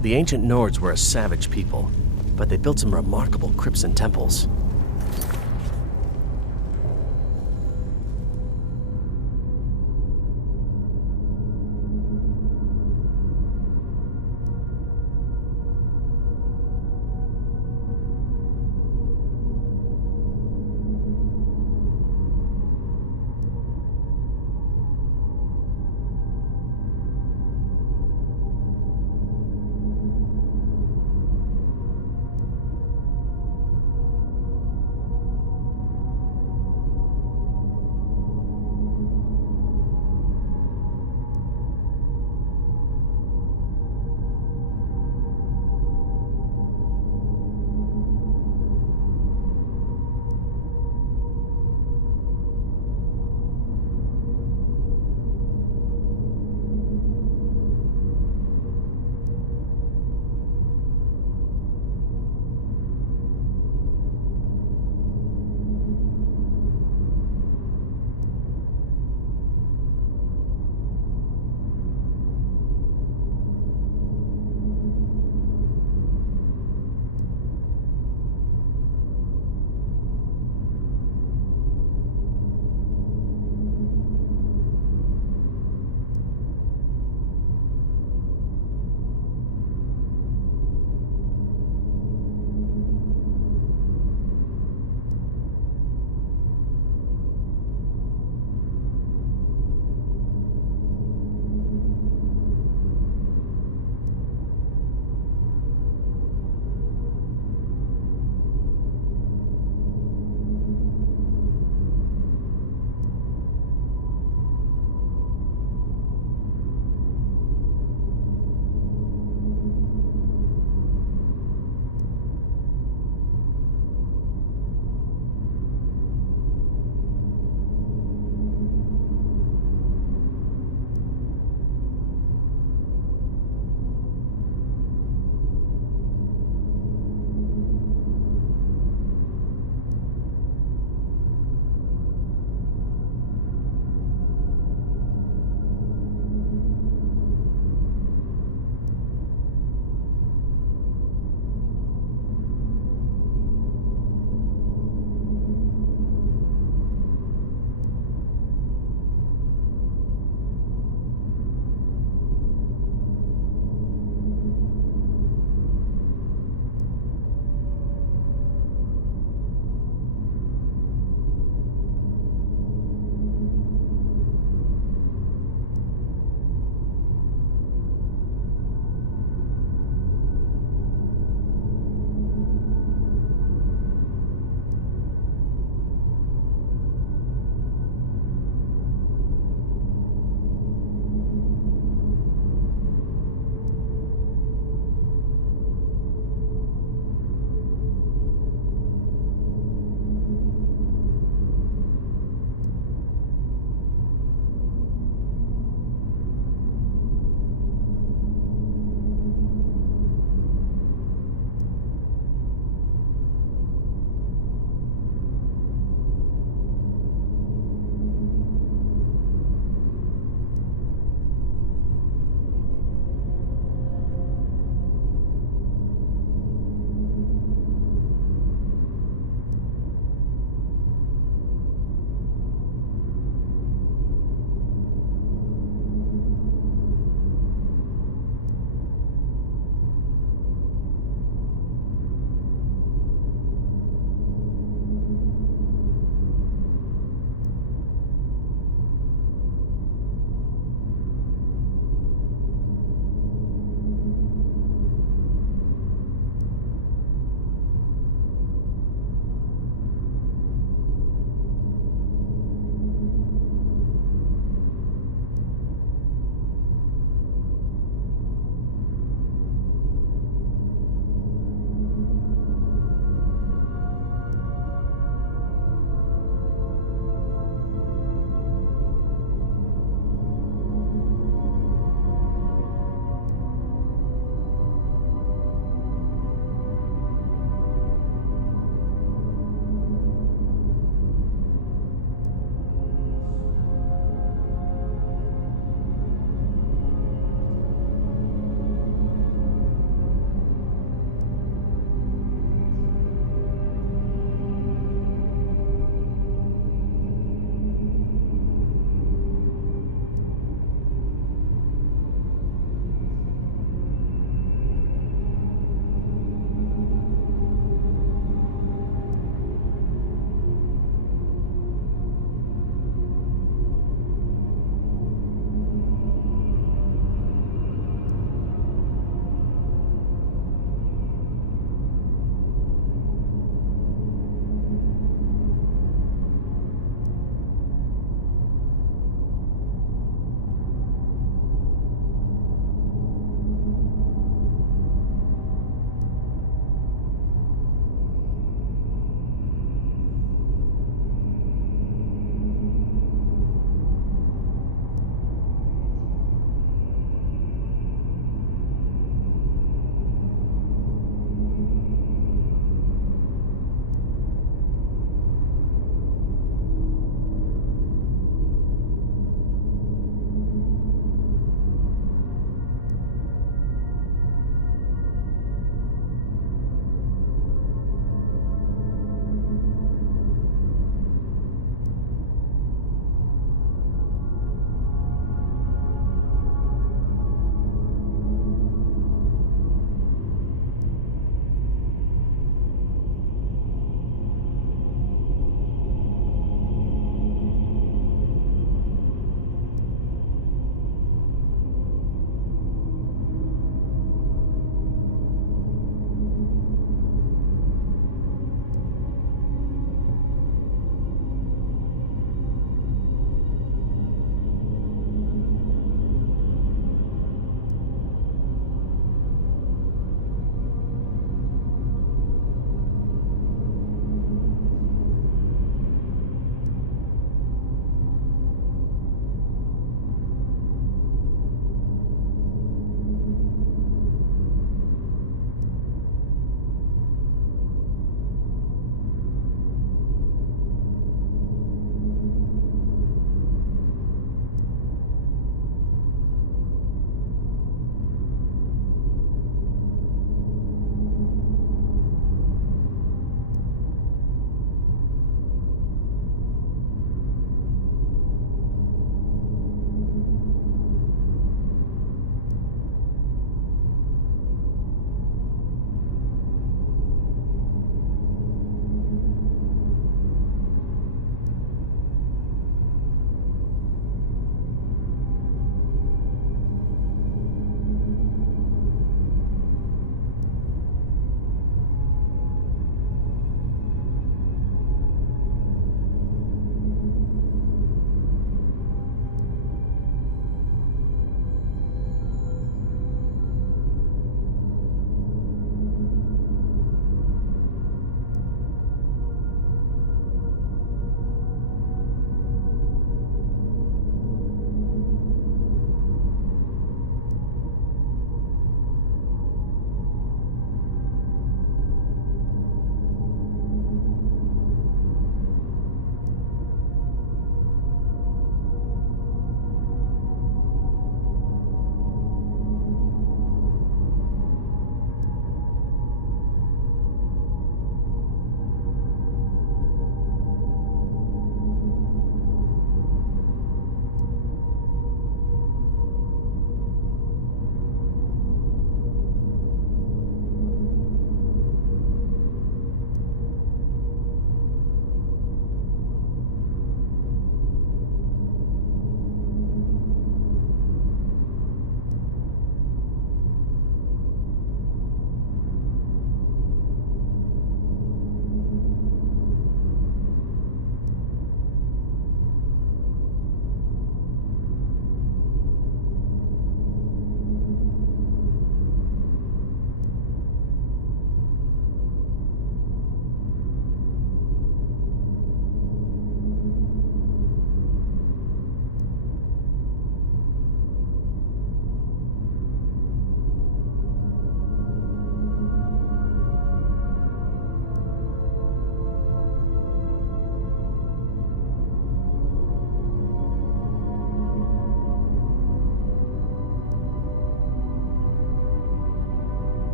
The ancient Nords were a savage people, but they built some remarkable crypts and temples.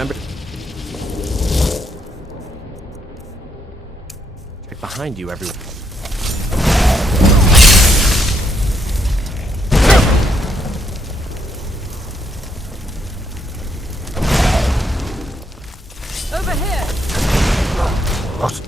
remember... Check behind you, everyone. Over here! What?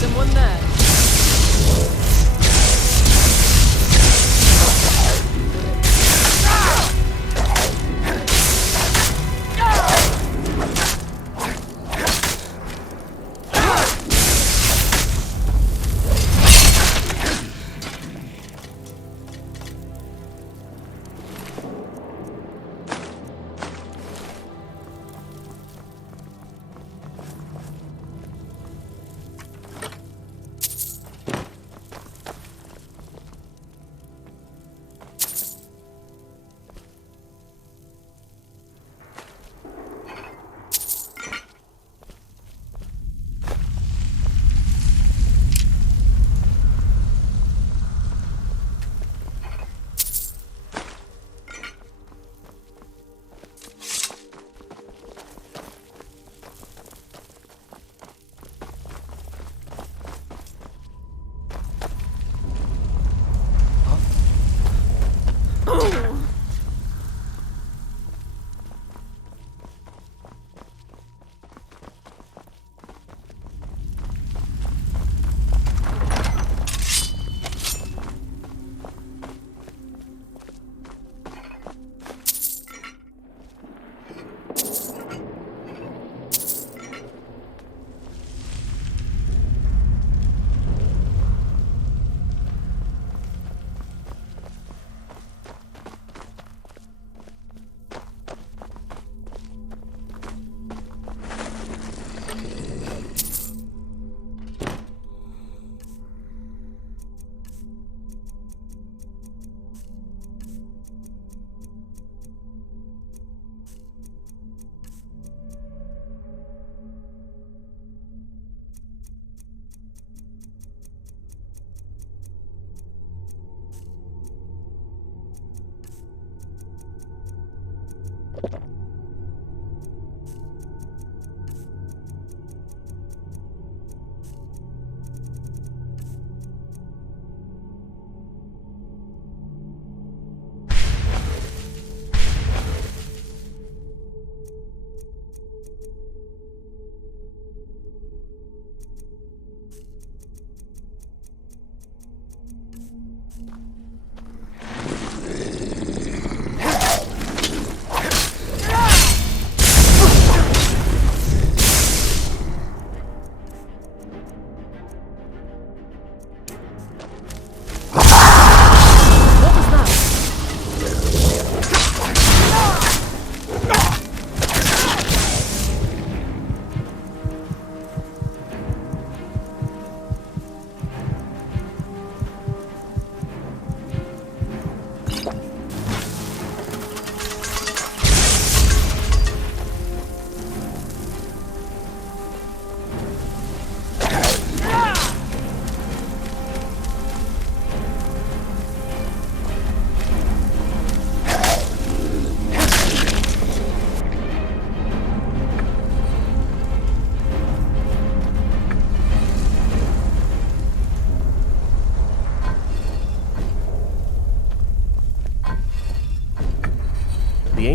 Someone there.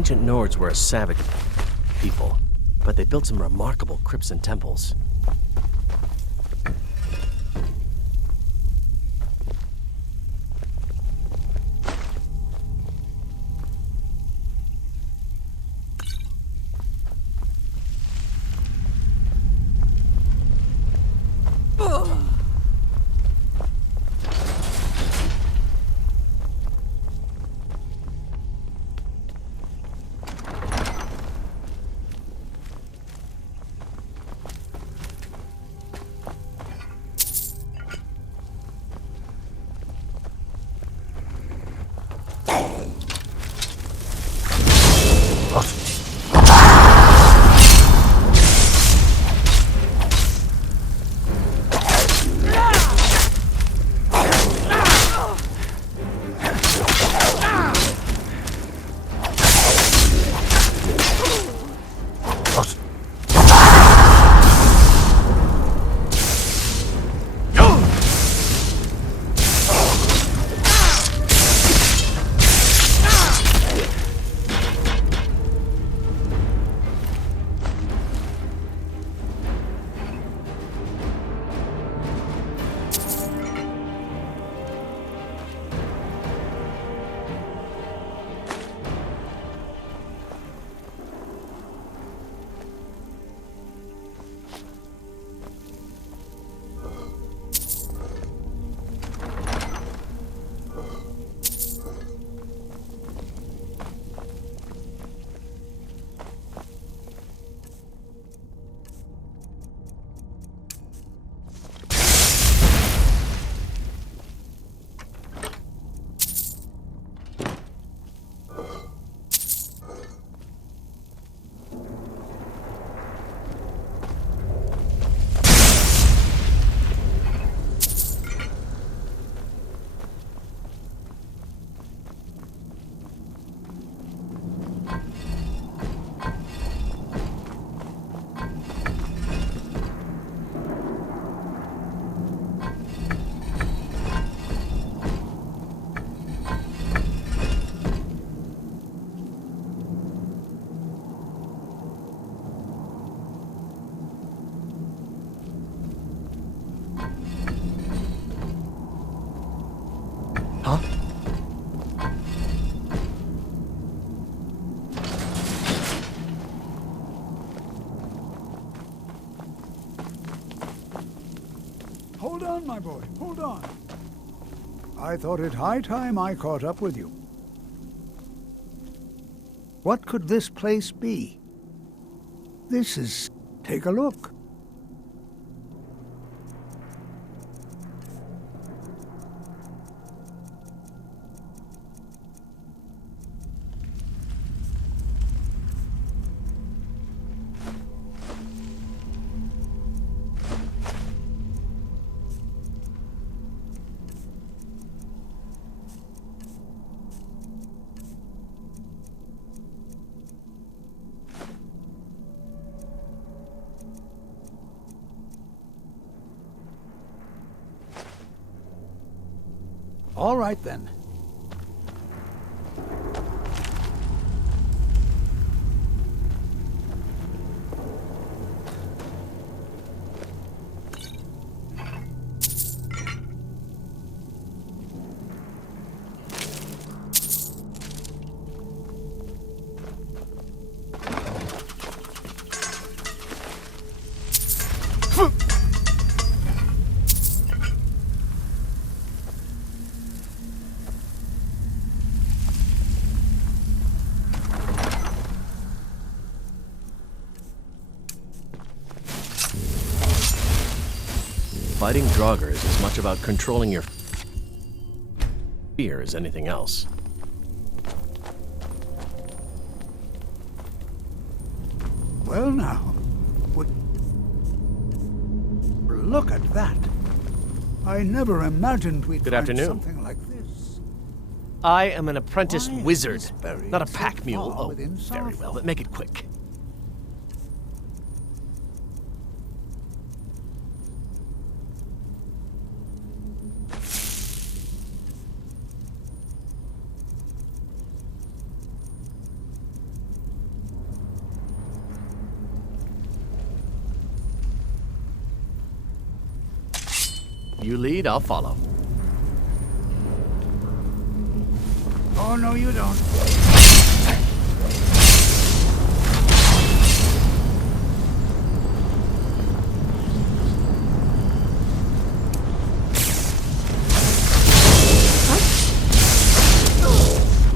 ancient Nords were a savage people, but they built some remarkable crypts and temples. Huh? Hold on, my boy, hold on. I thought it high time I caught up with you. What could this place be? This is... Take a look. All right, then. Fighting Draugr is as much about controlling your fear as anything else. Well now, look at that. I never imagined we'd Good find afternoon. something like this. I am an apprentice Why is wizard, this buried not a so pack mule. far Oh, within very well, Southall? but make it quick. You lead, I'll follow. Oh, no, you don't.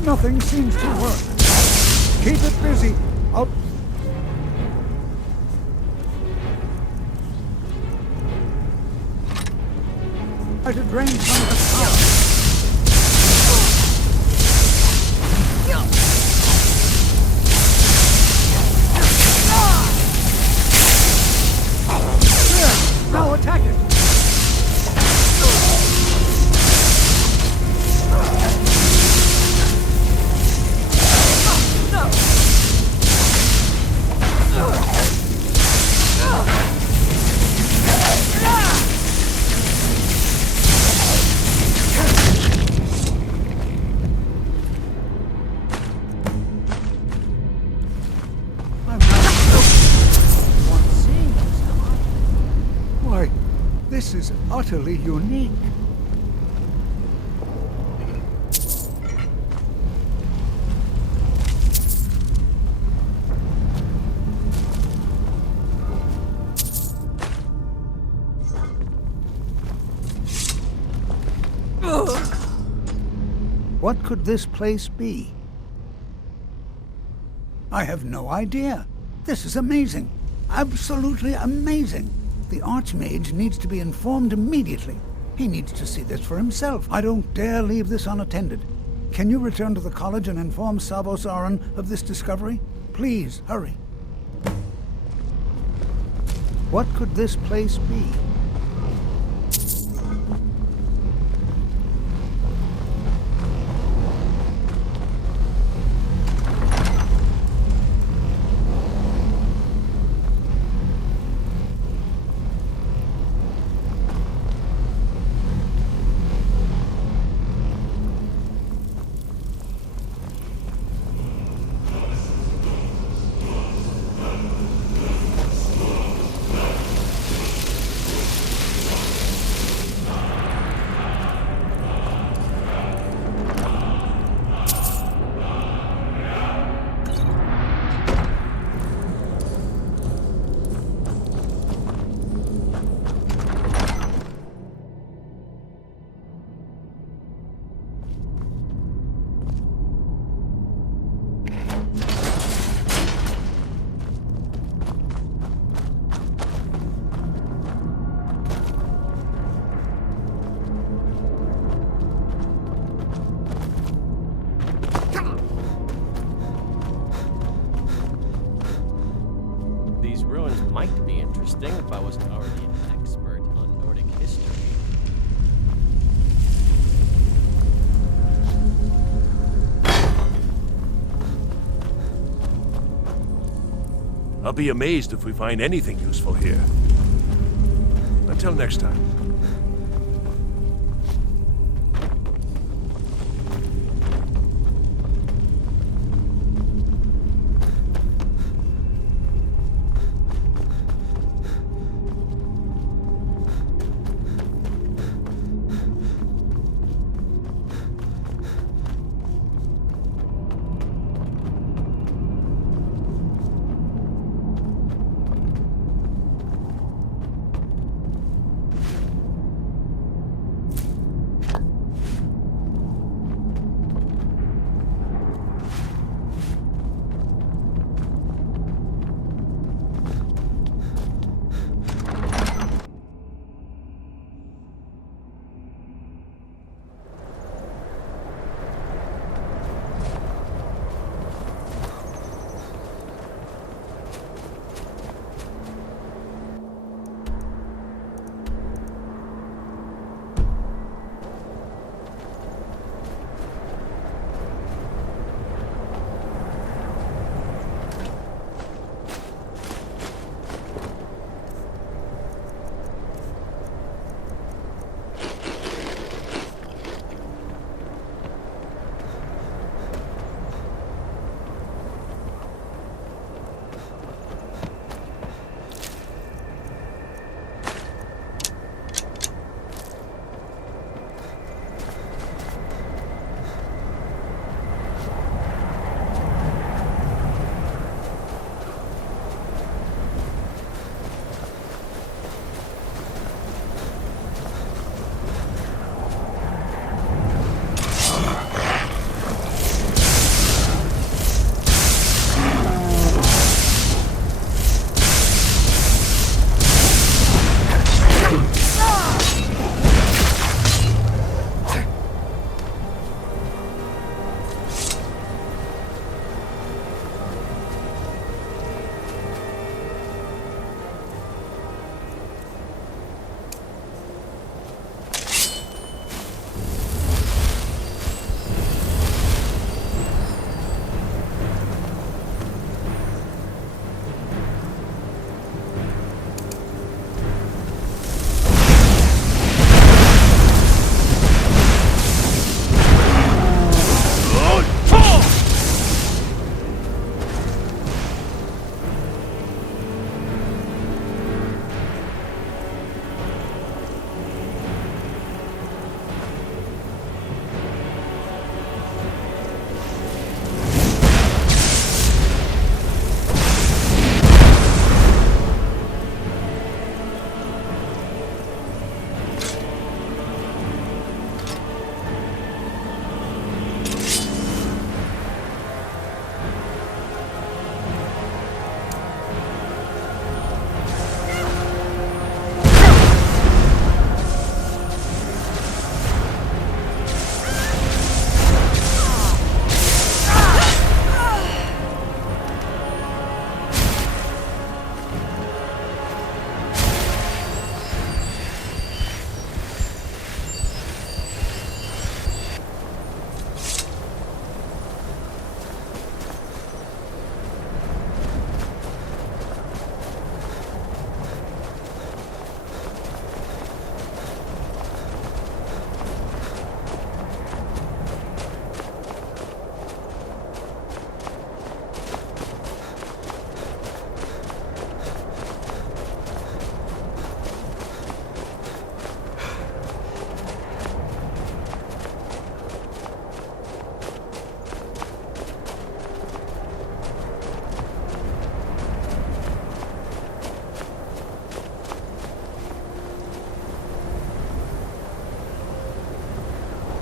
Nothing seems to work. Keep it busy. I'll... try to drain some of the power. There! Now attack it! Why, this is utterly unique. What could this place be? I have no idea. This is amazing. Absolutely amazing. The Archmage needs to be informed immediately. He needs to see this for himself. I don't dare leave this unattended. Can you return to the college and inform Savos Aran of this discovery? Please, hurry. What could this place be? These ruins might be interesting if I wasn't already an expert on Nordic history. I'll be amazed if we find anything useful here. Until next time.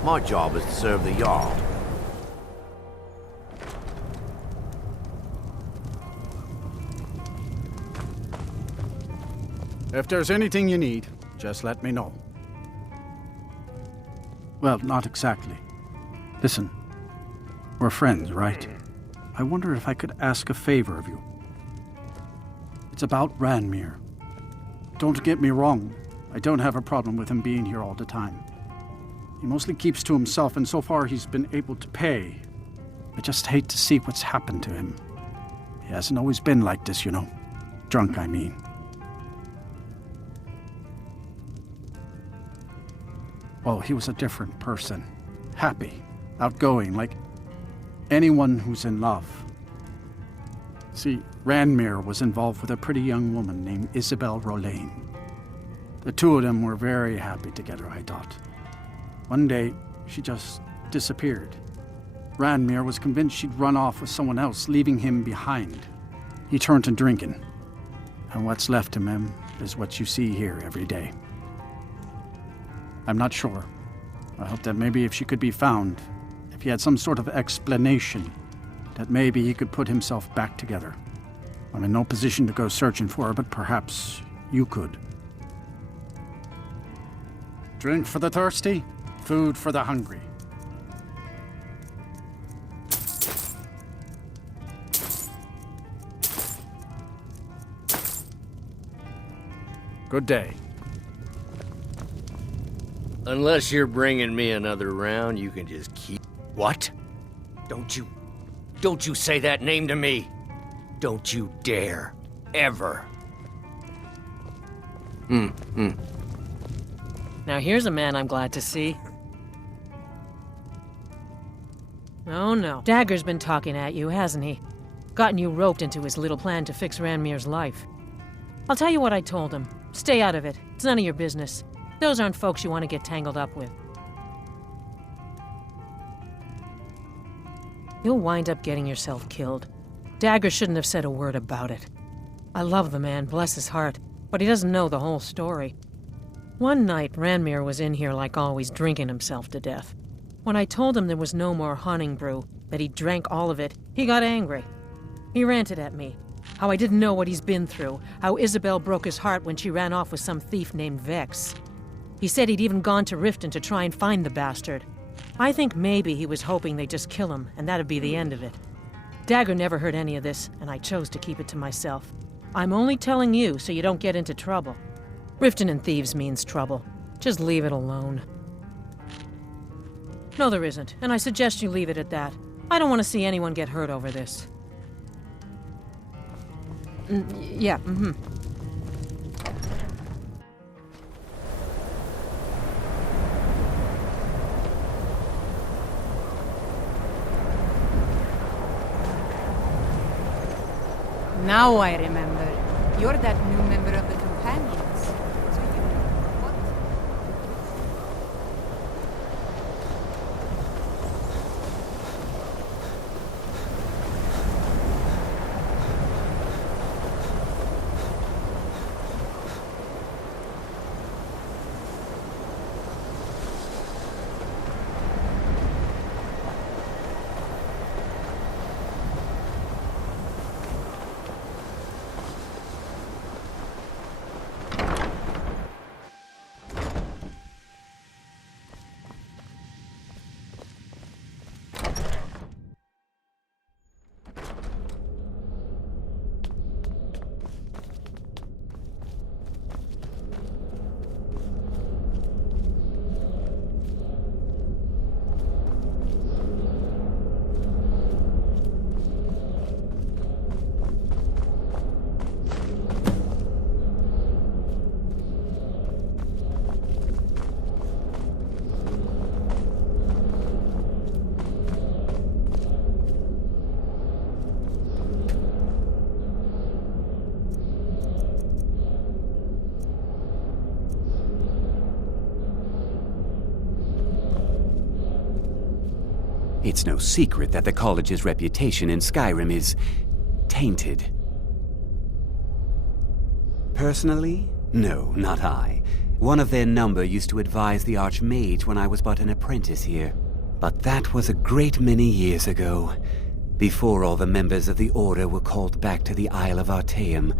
My job is to serve the Jarl. If there's anything you need, just let me know. Well, not exactly. Listen, we're friends, right? I wonder if I could ask a favor of you. It's about Ranmir. Don't get me wrong, I don't have a problem with him being here all the time. He mostly keeps to himself, and so far he's been able to pay. I just hate to see what's happened to him. He hasn't always been like this, you know. Drunk, I mean. Well, he was a different person. Happy, outgoing, like anyone who's in love. See, Ranmir was involved with a pretty young woman named Isabel Rollane. The two of them were very happy together, I thought. One day, she just disappeared. Ranmir was convinced she'd run off with someone else, leaving him behind. He turned to drinking. And what's left of him is what you see here every day. I'm not sure. I hope that maybe if she could be found, if he had some sort of explanation, that maybe he could put himself back together. I'm in no position to go searching for her, but perhaps you could. Drink for the thirsty, food for the hungry. Good day. Unless you're bringing me another round, you can just keep... What? Don't you say that name to me. Don't you dare. Ever. Now here's a man I'm glad to see. Oh no. Dagger's been talking at you, hasn't he? Gotten you roped into his little plan to fix Ranmir's life. I'll tell you what I told him. Stay out of it. It's none of your business. Those aren't folks you want to get tangled up with. You'll wind up getting yourself killed. Dagger shouldn't have said a word about it. I love the man, bless his heart, but he doesn't know the whole story. One night, Ranmir was in here like always, drinking himself to death. When I told him there was no more hunting brew, that he drank all of it, he got angry. He ranted at me. How I didn't know what he's been through, how Isabel broke his heart when she ran off with some thief named Vex. He said he'd even gone to Riften to try and find the bastard. I think maybe he was hoping they'd just kill him, and that'd be the end of it. Dagger never heard any of this, and I chose to keep it to myself. I'm only telling you so you don't get into trouble. Riften and thieves means trouble. Just leave it alone. No, there isn't, and I suggest you leave it at that. I don't want to see anyone get hurt over this. Yeah. Now I remember. You're that new member of the Companions. So you... what? It's no secret that the Colloge's reputation in Skyrim is tainted. Personally, no, not I. One of their number used to advise the Archmage when I was but an apprentice here. But that was a great many years ago, before all the members of the Order were called back to the Isle of Artaeum,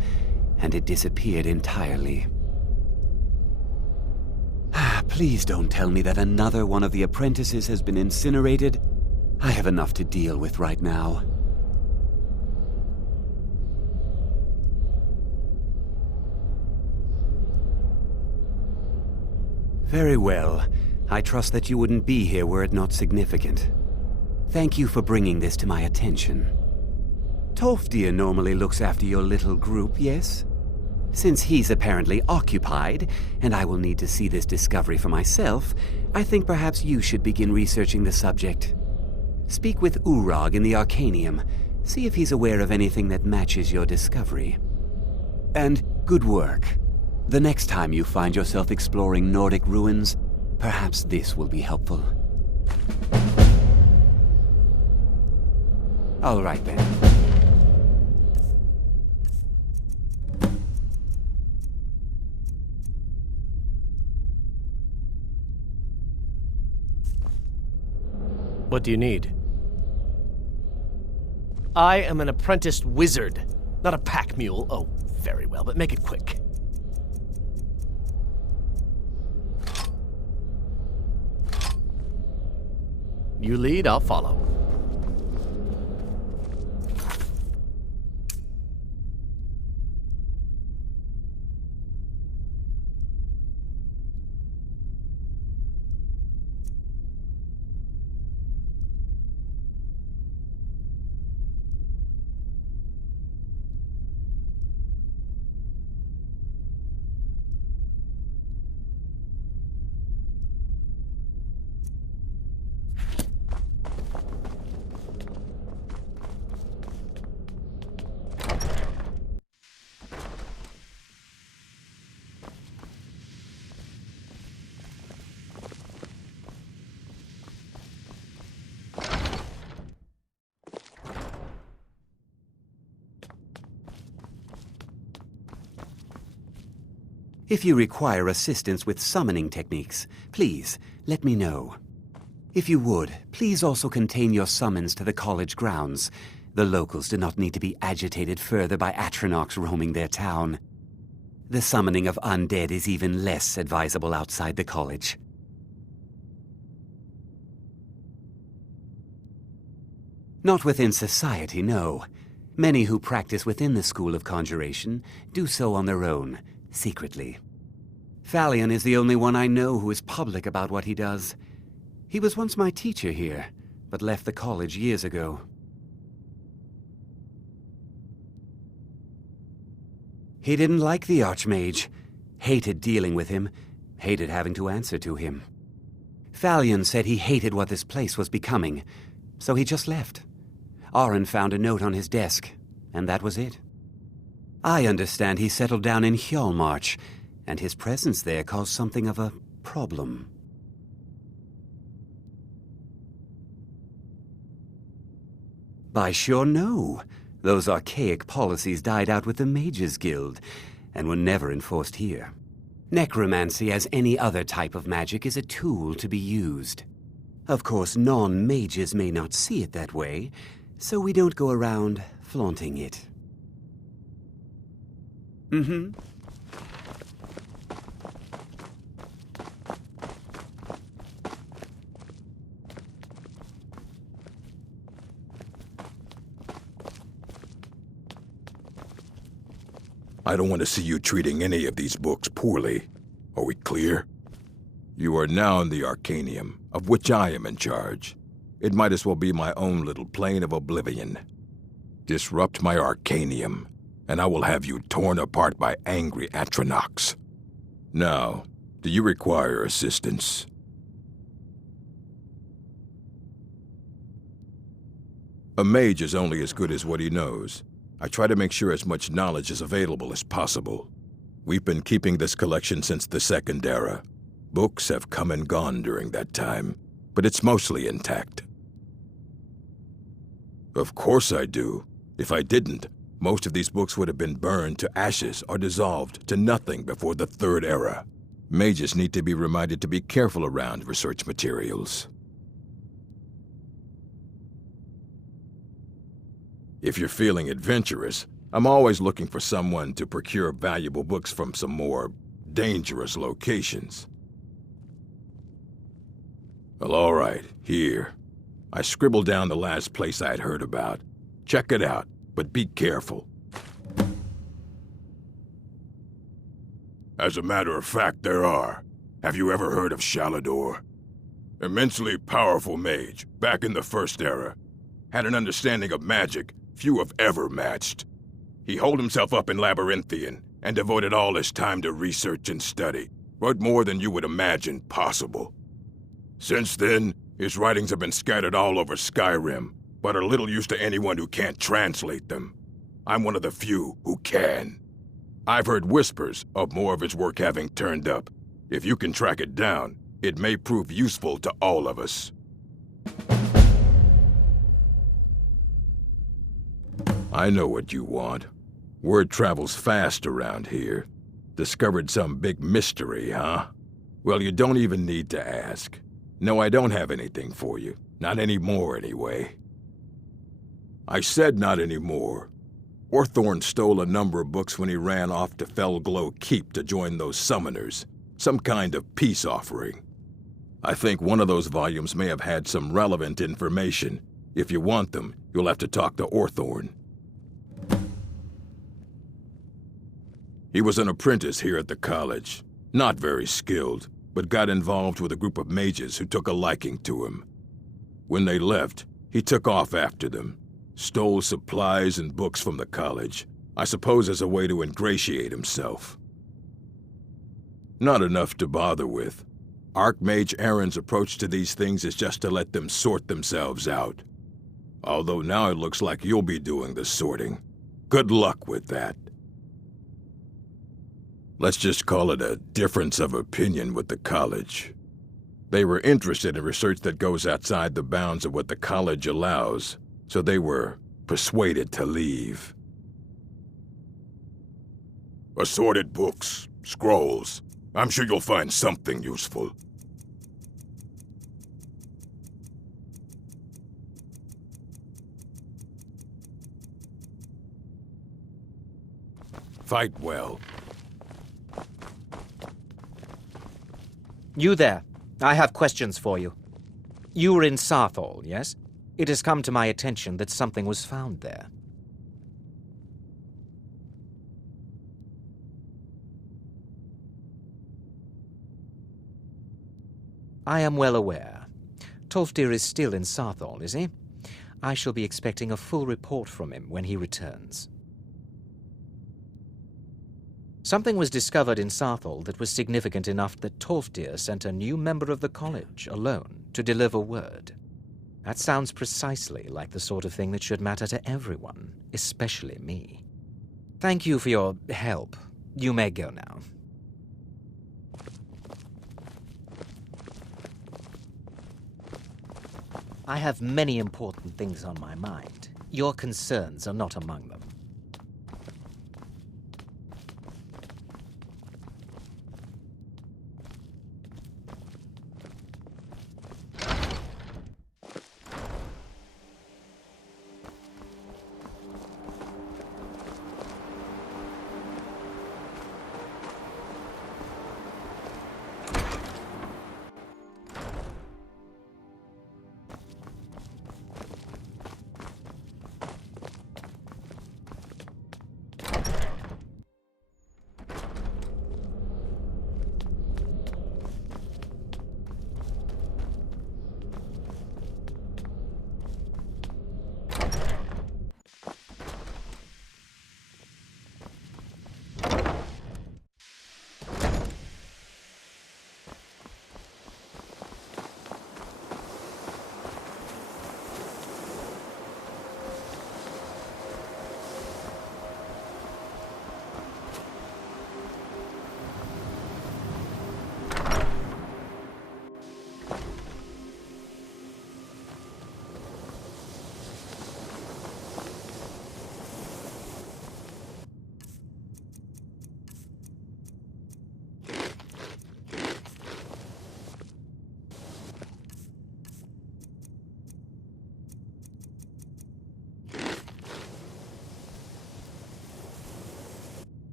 and it disappeared entirely. Please don't tell me that another one of the apprentices has been incinerated. I have enough to deal with right now. Very well. I trust that you wouldn't be here were it not significant. Thank you for bringing this to my attention. Tolfdir normally looks after your little group, yes? Since he's apparently occupied, and I will need to see this discovery for myself, I think perhaps you should begin researching the subject. Speak with Urag in the Arcanium. See if he's aware of anything that matches your discovery. And good work. The next time you find yourself exploring Nordic ruins, perhaps this will be helpful. All right then. What do you need? I am an apprenticed wizard, not a pack mule. Oh, very well, but make it quick. You lead, I'll follow. If you require assistance with summoning techniques, please let me know. If you would, please also contain your summons to the college grounds. The locals do not need to be agitated further by Atronachs roaming their town. The summoning of undead is even less advisable outside the college. Not within society, no. Many who practice within the School of Conjuration do so on their own, secretly. Phalion is the only one I know who is public about what he does. He was once my teacher here, but left the college years ago. He didn't like the Archmage, hated dealing with him, hated having to answer to him. Phalion said he hated what this place was becoming, so he just left. Aron found a note on his desk, and that was it. I understand he settled down in Hjalmarch, and his presence there caused something of a problem. By sure no. Those archaic policies died out with the Mages Guild, and were never enforced here. Necromancy, as any other type of magic, is a tool to be used. Of course, non-mages may not see it that way, so we don't go around flaunting it. Mm-hmm. I don't want to see you treating any of these books poorly. Are we clear? You are now in the Arcanium, of which I am in charge. It might as well be my own little plane of oblivion. Disrupt my Arcanium, and I will have you torn apart by angry Atronachs. Now, do you require assistance? A mage is only as good as what he knows. I try to make sure as much knowledge is available as possible. We've been keeping this collection since the Second Era. Books have come and gone during that time, but it's mostly intact. Of course I do. If I didn't, most of these books would have been burned to ashes or dissolved to nothing before the Third Era. Mages need to be reminded to be careful around research materials. If you're feeling adventurous, I'm always looking for someone to procure valuable books from some more dangerous locations. Well, all right, here. I scribbled down the last place I'd heard about. Check it out, but be careful. As a matter of fact, there are. Have you ever heard of Shalador? Immensely powerful mage, back in the First Era. Had an understanding of magic few have ever matched. He holed himself up in Labyrinthian and devoted all his time to research and study, but more than you would imagine possible. Since then, his writings have been scattered all over Skyrim, but are little use to anyone who can't translate them. I'm one of the few who can. I've heard whispers of more of his work having turned up. If you can track it down, it may prove useful to all of us. I know what you want. Word travels fast around here. Discovered some big mystery, huh? Well, you don't even need to ask. No, I don't have anything for you. Not anymore, anyway. I said not anymore. Orthorn stole a number of books when he ran off to Felglow Keep to join those summoners. Some kind of peace offering. I think one of those volumes may have had some relevant information. If you want them, you'll have to talk to Orthorn. He was an apprentice here at the college. Not very skilled, but got involved with a group of mages who took a liking to him. When they left, he took off after them. Stole supplies and books from the college, I suppose as a way to ingratiate himself. Not enough to bother with. Archmage Aaron's approach to these things is just to let them sort themselves out. Although now it looks like you'll be doing the sorting. Good luck with that. Let's just call it a difference of opinion with the college. They were interested in research that goes outside the bounds of what the college allows, so they were persuaded to leave. Assorted books, scrolls. I'm sure you'll find something useful. Fight well. You there. I have questions for you. You were in Sarthol, yes? It has come to my attention that something was found there. I am well aware. Tolfdir is still in Sarthol, is he? I shall be expecting a full report from him when he returns. Something was discovered in Sarthol that was significant enough that Tolfdir sent a new member of the college alone to deliver word. That sounds precisely like the sort of thing that should matter to everyone, especially me. Thank you for your help. You may go now. I have many important things on my mind. Your concerns are not among them.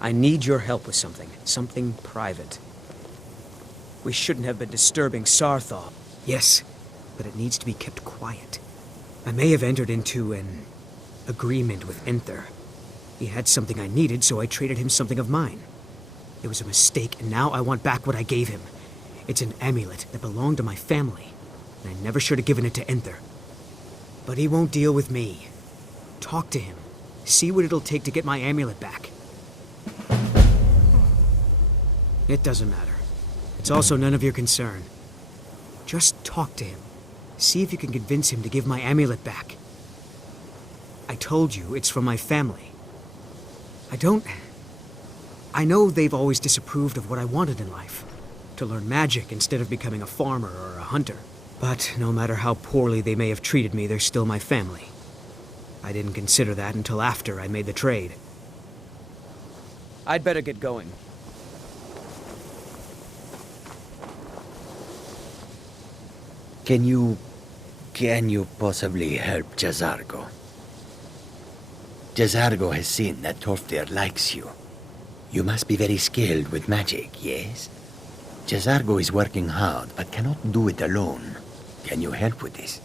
I need your help with something private. We shouldn't have been disturbing Sarthal. Yes, but it needs to be kept quiet. I may have entered into an agreement with Enther. He had something I needed, so I traded him something of mine. It was a mistake, and now I want back what I gave him. It's an amulet that belonged to my family, and I never should have given it to Enther. But he won't deal with me. Talk to him. See what it'll take to get my amulet back. It doesn't matter. It's also none of your concern. Just talk to him. See if you can convince him to give my amulet back. I told you it's from my family. I know they've always disapproved of what I wanted in life. To learn magic instead of becoming a farmer or a hunter. But no matter how poorly they may have treated me, they're still my family. I didn't consider that until after I made the trade. I'd better get going. Can you possibly help Jazargo? Jazargo has seen that Tolfdir likes you. You must be very skilled with magic, yes? Jazargo is working hard, but cannot do it alone. Can you help with this?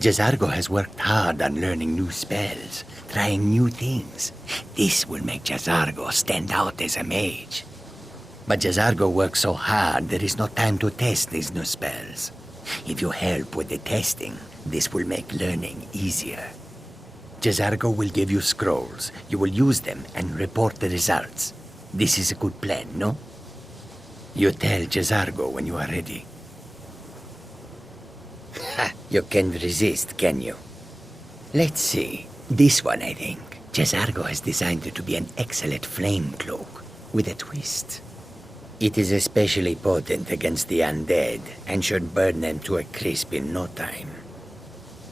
Jazargo has worked hard on learning new spells, trying new things. This will make Jazargo stand out as a mage. But Jazargo works so hard, there is no time to test these new spells. If you help with the testing, this will make learning easier. Jazargo will give you scrolls. You will use them and report the results. This is a good plan, no? You tell Jazargo when you are ready. Ha! You can resist, can you? Let's see. This one, I think. Jazargo has designed it to be an excellent flame cloak, with a twist. It is especially potent against the undead, and should burn them to a crisp in no time.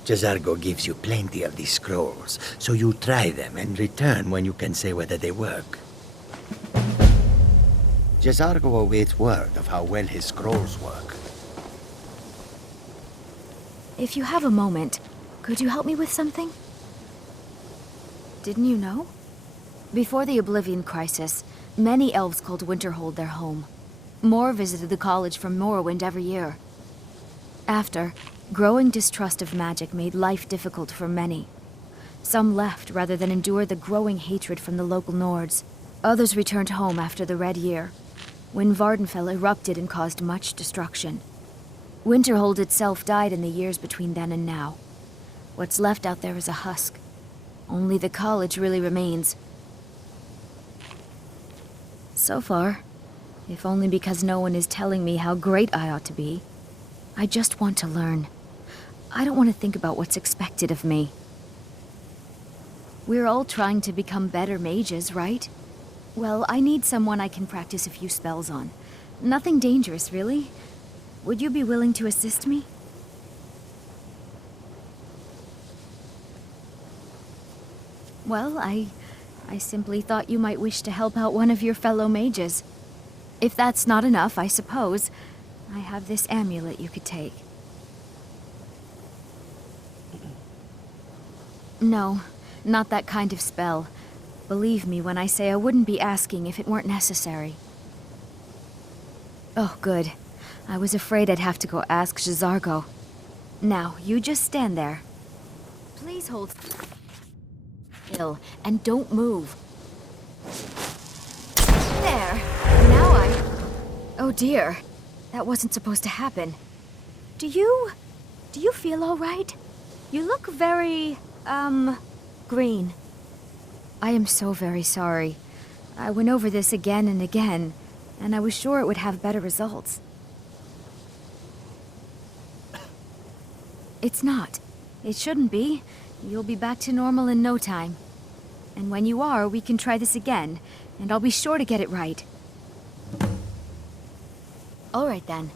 Jazargo gives you plenty of these scrolls, so you try them and return when you can say whether they work. Jazargo awaits word of how well his scrolls work. If you have a moment, could you help me with something? Didn't you know? Before the Oblivion Crisis, many elves called Winterhold their home. More visited the college from Morrowind every year. After, growing distrust of magic made life difficult for many. Some left rather than endure the growing hatred from the local Nords. Others returned home after the Red Year, when Vardenfell erupted and caused much destruction. Winterhold itself died in the years between then and now. What's left out there is a husk. Only the college really remains. So far, if only because no one is telling me how great I ought to be, I just want to learn. I don't want to think about what's expected of me. We're all trying to become better mages, right? Well, I need someone I can practice a few spells on. Nothing dangerous, really. Would you be willing to assist me? Well, I simply thought you might wish to help out one of your fellow mages. If that's not enough, I suppose, I have this amulet you could take. No, not that kind of spell. Believe me when I say I wouldn't be asking if it weren't necessary. Oh, good. I was afraid I'd have to go ask Jazargo. Now, you just stand there. Please hold still, and don't move. There. Now Oh dear. That wasn't supposed to happen. Do you feel all right? You look very, green. I am so very sorry. I went over this again and again, and I was sure it would have better results. It's not. It shouldn't be. You'll be back to normal in no time. And when you are, we can try this again, and I'll be sure to get it right. All right then.